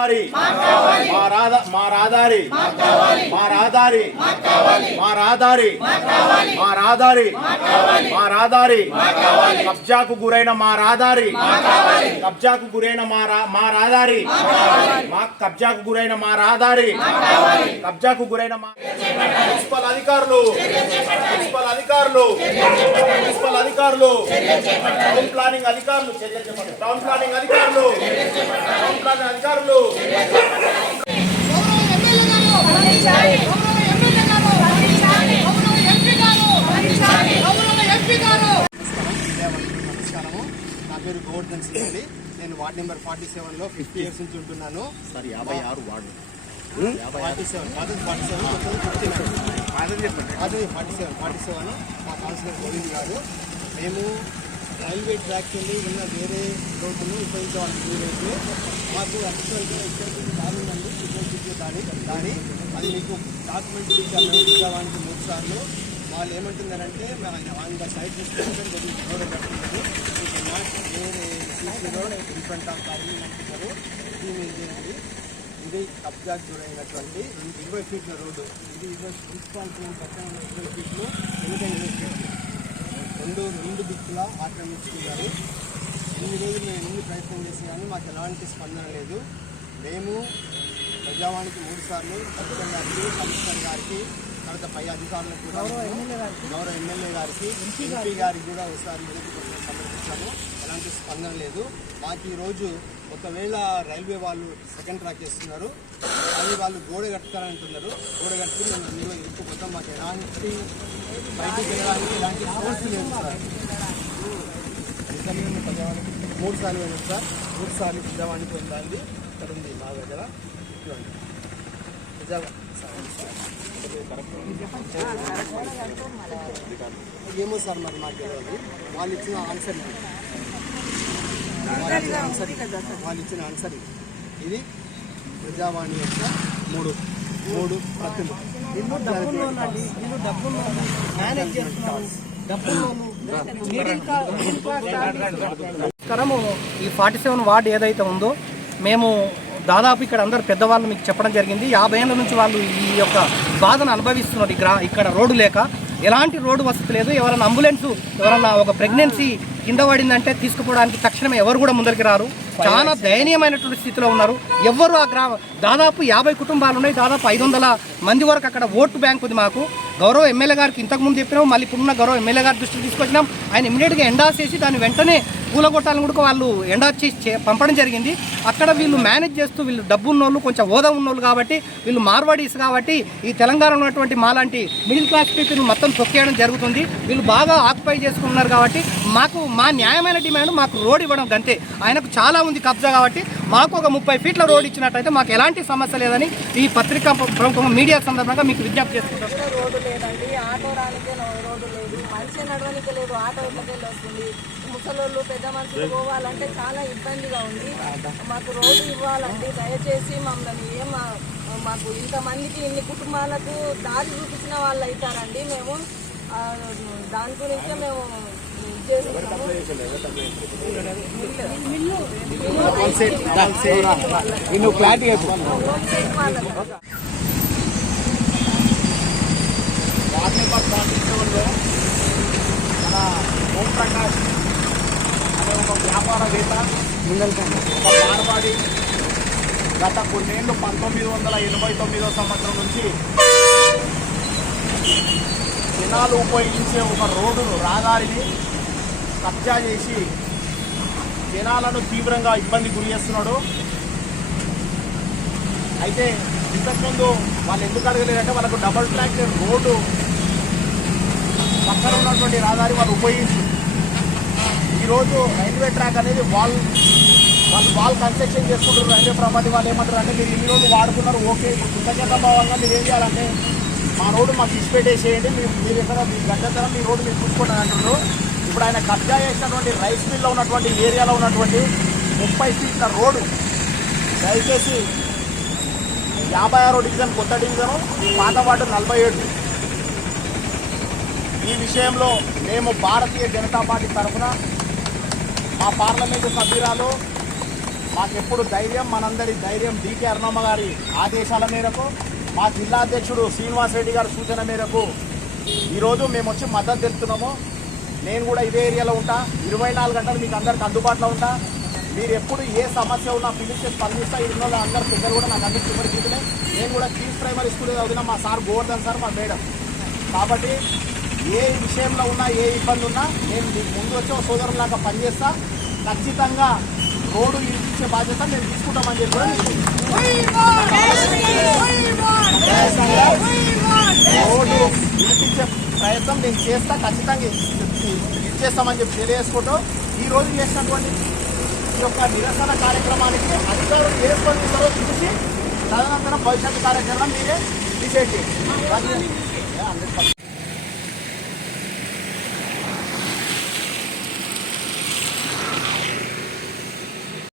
రహదారి మా రహదారి మా రహదారి మా రహదారి మా రహదారి మా రహదారి కబ్జాకు గురైన మా రహదారి కబ్జాకు గురైన మా రహదారి మా కబ్జాకు గురైన మా రహదారి కబ్జాకు గురైన మా మున్సిపల్ అధికారులు మున్సిపల్ అధికారులు మున్సిపల్ అధికారులు టౌన్ ప్లానింగ్ అధికారులు టౌన్ ప్లానింగ్ అధికారులు టౌన్ ప్లానింగ్ అధికారులు నా పేరు గోవర్ధన్ సింగ్ అండి. నేను వార్డ్ నెంబర్ 47లో 50 years నుంచి ఉంటున్నాను. 56 వార్డు 47 మా కౌన్సిలర్ గోవింద్ గారు. మేము రైల్వే ట్రాక్ నుండి ఉన్న వేరే రోడ్డును ఉపయోగించడానికి వీలైతే మాకు అడిషనల్గా ఇక్కడికి దారి ఉందండి, ఇక్కడికి దారి అది మీకు డాక్యుమెంట్ ఇచ్చామని 3 సార్లు. వాళ్ళు ఏమంటున్నారంటే ఆన్ ద సైడ్ రోడ్ కట్టుకున్నారు, వేరే CC road in front of దారిని అంటున్నారు. ఇది కబ్జాకు గురైనటువంటి 20 feet రోడ్డు. ఇది మున్సిపాలిటీ పక్కన 20 feet రెండు దిక్కులా ఆక్రమించుకున్నారు. 8 రోజులు మేము ఎన్ని ప్రయత్నం చేసి కానీ మాకు ఎలాంటి స్పందన లేదు. మేము ప్రజావానికి 3 సార్లు కలెక్టర్ గారికి, కమిషనర్ గారికి, తర్వాత పై అధికారులకు కూడా గౌరవ ఎమ్మెల్యే గారికి, ఎంపీ గారికి కూడా ఒకసారి వినతిపత్రం సమర్పించాము. ఎలాంటి స్పందన లేదు. మాకు ఈరోజు ఒకవేళ రైల్వే వాళ్ళు సెకండ్ ట్రాక్ చేస్తున్నారు, అది వాళ్ళు గోడ కట్టుతారంటున్నారు. గోడ కట్టుకుని మేము అందులో ఇరుక్కుపోతాం. మాకు ఎలాంటి బయటికి వెళ్ళడానికి ఎలాంటి సోర్స్ లేదు సార్. నిజంగా ప్రజావానికి 3 సార్లు వెళ్ళాం సార్. 3 సార్లు ప్రజావానికి వెళ్ళాలి. ఇక్కడ ఉంది మా దగ్గర ఏమో సార్ మరి మాకు తెలియదు. వాళ్ళు ఇచ్చిన ఆన్సర్ ఇది ప్రజావాణి యొక్క 3 ప్రతులు. ఈ 47 వార్డు ఏదైతే ఉందో మేము దాదాపు ఇక్కడ అందరు పెద్దవాళ్ళు మీకు చెప్పడం జరిగింది. 50 ఏళ్ళ నుంచి వాళ్ళు ఈ యొక్క బాధను అనుభవిస్తున్నారు. ఇక్కడ రోడ్డు లేక ఎలాంటి రోడ్డు వసతి లేదు. ఎవరైనా అంబులెన్స్ ఎవరన్నా ఒక ప్రెగ్నెన్సీ కింద పడిందంటే తీసుకుపోవడానికి తక్షణమే ఎవరు కూడా ముందరికి రారు. చాలా దయనీయమైనటువంటి స్థితిలో ఉన్నారు. ఎవ్వరు దాదాపు 50 కుటుంబాలు ఉన్నాయి. దాదాపు 500 మంది వరకు అక్కడ ఓటు బ్యాంక్ ఉంది. మాకు గౌరవ ఎమ్మెల్యే గారికి ఇంతకుముందు చెప్పినాం, మళ్ళీ ఇప్పుడున్న గౌరవ ఎమ్మెల్యే గారి దృష్టికి తీసుకొచ్చినాం. ఆయన ఇమీడియట్గా ఎండాస్ చేసి దాన్ని వెంటనే కూలగొట్టాలని కూడా వాళ్ళు ఎండాస్ చేసి పంపడం జరిగింది. అక్కడ వీళ్ళు మేనేజ్ చేస్తూ వీళ్ళు డబ్బు ఉన్నోళ్ళు, కొంచెం హోదా ఉన్నోళ్ళు కాబట్టి వీళ్ళు మార్వాడీస్ కాబట్టి ఈ తెలంగాణలో ఉన్నటువంటి మాలాంటి మిడిల్ క్లాస్ పీపుల్ మొత్తం తొక్కేయడం జరుగుతుంది. వీళ్ళు బాగా ఆక్యుపై చేసుకున్నారు కాబట్టి మా న్యాయమైన డిమాండ్ మాకు రోడ్ ఇవ్వడం అంతే. ఆయనకు చాలా ఉంది కబ్జా కాబట్టి మాకు ఒక 30 feet రోడ్ ఇచ్చినట్టయితే మాకు ఎలాంటి సమస్య లేదని ఈ పత్రికా ప్రముఖంగా మీడియా సందర్భంగా మీకు విజ్ఞప్తి చేసుకుంటాం. రోడ్డు లేదండి, ఆటో రానికే రోడ్డు లేదు, మనిషి నడవనికే లేదు, ఆటో ఎట్లకెళ్ళి వస్తుంది. ముసలోళ్ళు పెద్ద మనుషులు పోవాలంటే చాలా ఇబ్బందిగా ఉంది. మాకు రోడ్డు ఇవ్వాలండి దయచేసి. మమ్మల్ని మాకు ఇంతమందికి ఇన్ని కుటుంబాలకు దారి చూపించిన వాళ్ళు అవుతారండి. మేము దాని గురించే మేము చేసుకుంటాము. వార్డ్ నెంబర్ 47లో మన ఓం ప్రకాష్ అనే ఒక వ్యాపారవేత్త, ఒక మార్వాడి గత కొన్నేళ్ళు 1989వ సంవత్సరం నుంచి జనాలు ఉపయోగించే ఒక రోడ్డును రహదారిని కబ్జా చేసి జనాలను తీవ్రంగా ఇబ్బంది గురి చేస్తున్నాడు. అయితే ఇంతకుముందు వాళ్ళు ఎందుకు అడగలేదంటే వాళ్ళకు డబుల్ ట్రాక్ రోడ్డు పక్కన ఉన్నటువంటి రహదారి వాళ్ళు ఉపయోగించి ఈరోజు రైల్వే ట్రాక్ అనేది వాళ్ళు కన్స్ట్రక్షన్ చేసుకుంటారు. రైల్వే ప్రాపర్టీ వాళ్ళు ఏమంటారు అంటే మీరు ఇన్ని రోజులు వాడుకున్నారు, ఓకే, కృతజ్ఞత భావంగా మీరు ఏం చేయాలంటే మా రోడ్డు మాకు ఇచ్చిపెట్టేసేయండి, మీరు ఎక్కడ మీ గంటతర మీ రోడ్డు మీరు చూసుకుంటారు అంటున్నారు. ఇప్పుడు ఆయన కబ్జా చేసినటువంటి రైస్ మిల్లో ఉన్నటువంటి ఏరియాలో ఉన్నటువంటి 30 feet రోడ్డు దయచేసి 56 డివిజన్ కొత్త డివిజను, పాత వార్డు 47. ఈ విషయంలో మేము భారతీయ జనతా పార్టీ తరఫున మా పార్లమెంటు సభ్యురాలు మాకెప్పుడు ధైర్యం, మనందరి ధైర్యం డికే అరుణమ్మ గారి ఆదేశాల మేరకు, మా జిల్లా అధ్యక్షుడు శ్రీనివాస్ రెడ్డి గారి సూచన మేరకు ఈరోజు మేము వచ్చి మద్దతు తెలుపుతున్నాము. నేను కూడా ఇదే ఏరియాలో ఉంటా, 24 గంటలు మీకు అందరికి అందుబాటులో ఉంటా. మీరు ఎప్పుడు ఏ సమస్య ఉన్నా పిలిస్తే స్పందిస్తా. ఇన్న అందరు పిల్లలు కూడా నాకు అందరికి సుపరిచితులే. నేను కూడా కీస్ ప్రైమరీ స్కూల్ చదివినా, మా సార్ గోవర్ధన్ సార్ మా మేడం. కాబట్టి ఏ విషయంలో ఉన్నా, ఏ ఇబ్బంది ఉన్నా నేను మీకు ముందు వచ్చి ఒక సోదరులాగా పనిచేస్తా. ఖచ్చితంగా రోడ్డు ఇచ్చే బాధ్యత నేను తీసుకుంటామని చెప్పి రోడ్డు ఇప్పించే ప్రయత్నం నేను చేస్తా. ఖచ్చితంగా ఇచ్చేస్తామని చెప్పి తెలియజేసుకుంటూ ఈరోజు చేసినటువంటి ఈ యొక్క నిరసన కార్యక్రమానికి అధికారులు ఏ స్పందిస్తారో చూసి తదనంతరం భవిష్యత్తు కార్యక్రమం మీరే డిసైడ్ చేయండి.